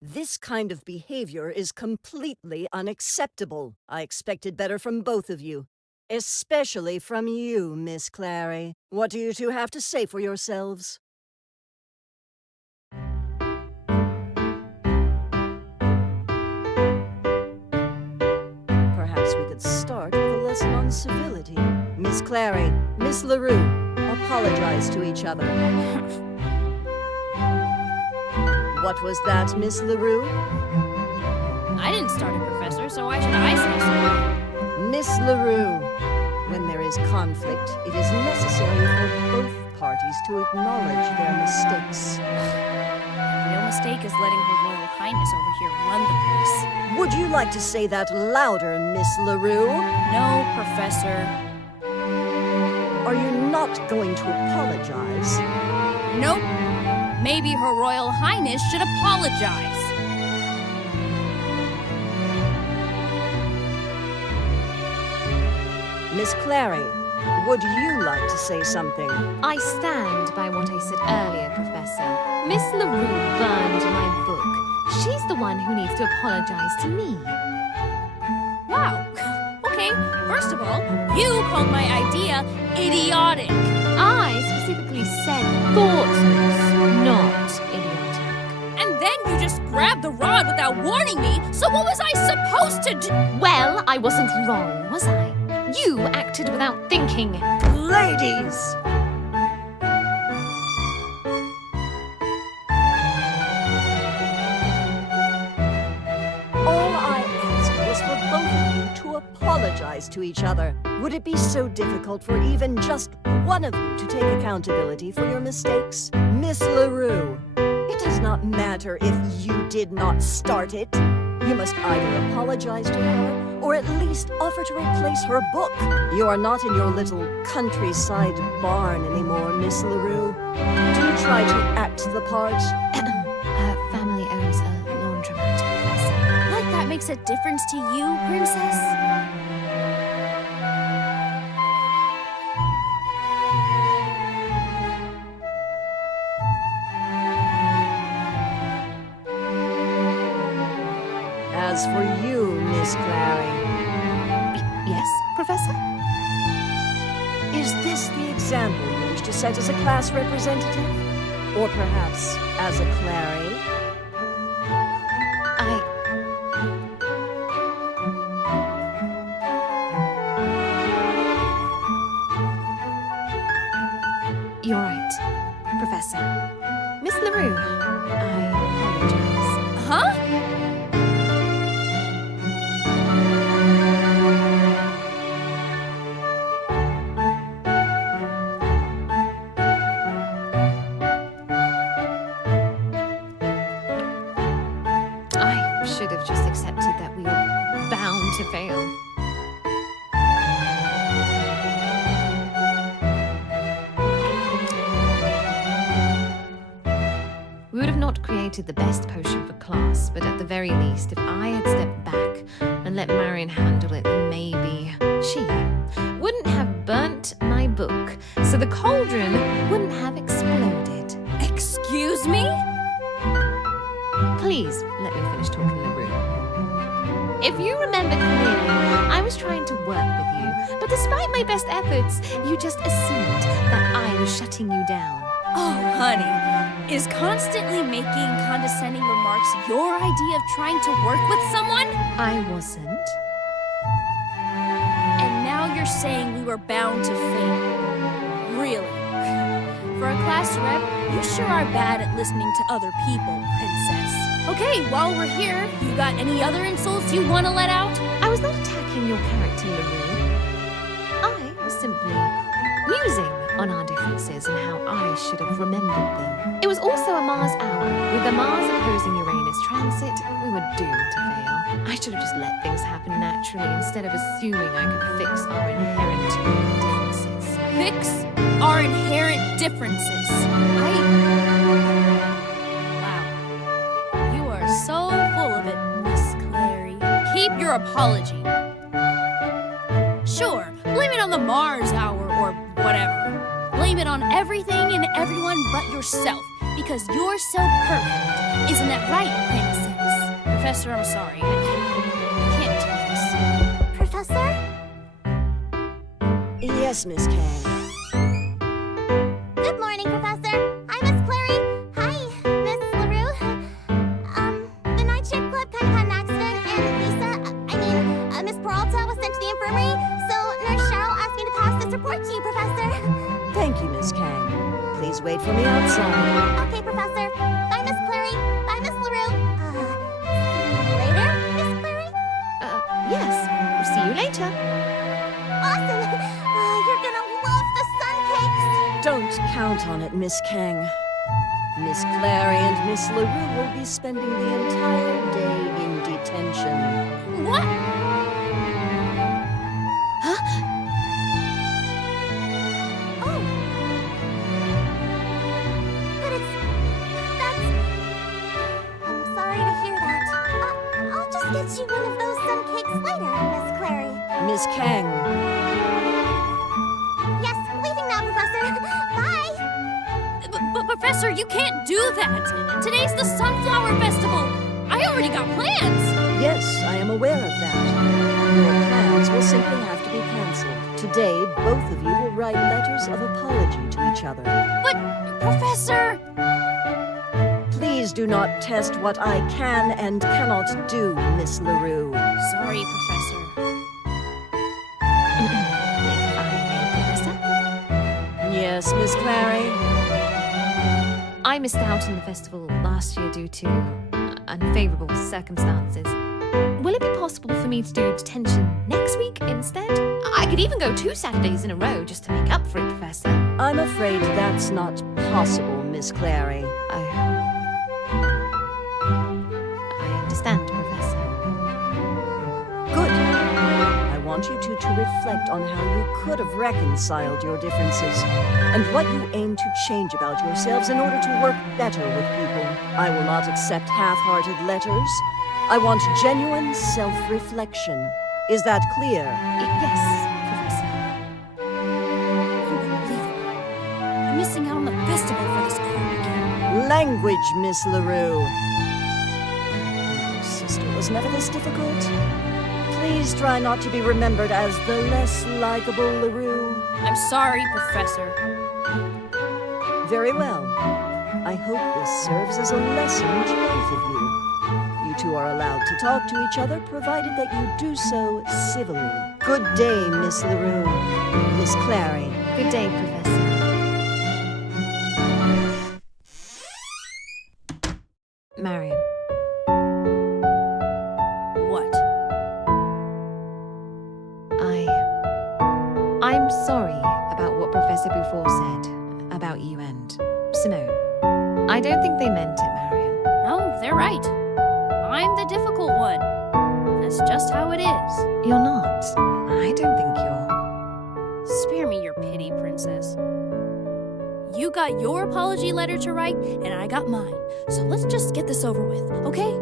This kind of behavior is completely unacceptable. I expected better from both of you. Especially from you, Miss Clary. What do you two have to say for yourselves? Perhaps we could start with a lesson on civility. Miss Clary, Miss LaRue, apologize to each other. What was that, Miss LaRue? I didn't start it, Professor, so why should I say so? Miss LaRue, when there is conflict, it is necessary for both parties to acknowledge their mistakes. The real mistake is letting Her Royal Highness over here run the place. Would you like to say that louder, Miss LaRue? No, Professor. Are you not going to apologize? Nope. Maybe Her Royal Highness should apologize. Miss Clary, would you like to say something? I stand by what I said earlier, Professor. Miss LaRue burned my book. She's the one who needs to apologize to me. Wow. Okay, first of all, you called my idea idiotic. I specifically said thoughtless, not idiotic. And then you just grabbed the rod without warning me, so what was I supposed to do? Well, I wasn't wrong, was I? You acted without thinking. Ladies! All I asked was for both of you to apologize to each other. Would it be so difficult for even just one of you to take accountability for your mistakes? Miss LaRue, it does not matter if you did not start it. You must either apologize to her or at least offer to replace her book. You are not in your little countryside barn anymore, Miss LaRue. Do try to act the part. Her family owns a laundromat, Professor. Like that makes a difference to you, Princess? As for you, Miss Clary, Yes, Professor? is this the example you wish to set as a class representative? Or perhaps as a Clary? You're right, Professor. Miss LaRue, I apologize. Huh? I should have just accepted that we were bound to fail. We would have not created the best potion for class, but at the very least, if I had stepped back and let Marion handle it, then maybe she wouldn't have burnt my book, so the cauldron wouldn't have exploded. Excuse me? Please, let me finish talking, LaRue. If you remember clearly, I was trying to work with you, but despite my best efforts, you just assumed that I was shutting you down. Oh, honey, is constantly making condescending remarks your idea of trying to work with someone? I wasn't. And now you're saying we were bound to fail. Really? For a class rep, you sure are bad at listening to other people, Princess. Okay, while we're here, you got any other insults you want to let out? I was not attacking your character, LaRue. I was simply musing on our differences and how I should have remembered them. It was also a Mars hour. With the Mars opposing Uranus transit, we were doomed to fail. I should have just let things happen naturally instead of assuming I could fix our inherent differences. Fix our inherent differences. Wow. You are so full of it, Miss Clary. Keep your apology. Sure, blame it on the Mars hour or whatever. Blame it on everything and everyone but yourself, because you're so perfect. Isn't that right, Princess? Professor, I'm sorry. I can't do this. Professor? Yes, Miss Kang. Good morning, Professor. Hi, Miss Clary. Hi, Miss LaRue. The night shift club kind of had an accident, and Miss Peralta was sent to the infirmary, so Nurse Cheryl asked me to pass this report to you, Professor. Thank you, Miss Kang. Please wait for me outside. Okay, Professor. Bye, Miss Clary. Bye, Miss LaRue. See you later, Miss Clary? Yes. See you later. Awesome! You're gonna love the sun cakes! Don't count on it, Miss Kang. Miss Clary and Miss LaRue will be spending the entire day in detention. What? Huh? Oh. But that's... I'm sorry to hear that. I'll just get you one of those sun cakes later, Miss Clary. Miss Kang, Yes, leaving now, Professor. Bye! But Professor, you can't do that. Today's the Sunflower Festival. I already got plans. yes, I am aware of that. Your plans will simply have to be cancelled. Today, both of you will write letters of apology to each other. But, Professor... Please do not test what I can and cannot do, Miss LaRue. Sorry, Professor. If I may, Professor. Yes, Miss Clary? I missed out on the festival last year due to unfavorable circumstances. Will it be possible for me to do detention next week instead? I could even go 2 Saturdays in a row just to make up for it, Professor. I'm afraid that's not possible, Miss Clary. Oh. I understand, Professor. Good. I want you two to reflect on how you could have reconciled your differences and what you aim to change about yourselves in order to work better with people. I will not accept half-hearted letters. I want genuine self-reflection. Is that clear? Yes, Professor. Unbelievable. I'm missing out on the festival for this crap again. Language, Miss LaRue. Your sister was never this difficult. Please try not to be remembered as the less likable LaRue. I'm sorry, Professor. Very well. I hope this serves as a lesson to both of you. You two are allowed to talk to each other, provided that you do so civilly. Good day, Miss LaRue. Miss Clary. Good day, Professor. Marion. What? I'm sorry about what Professor Bouffort said about you and Simone. I don't think they meant it, Marion. No, they're right. I'm the difficult one. That's just how it is. You're not. I don't think you're. Spare me your pity, Princess. You got your apology letter to write, and I got mine. So let's just get this over with, okay?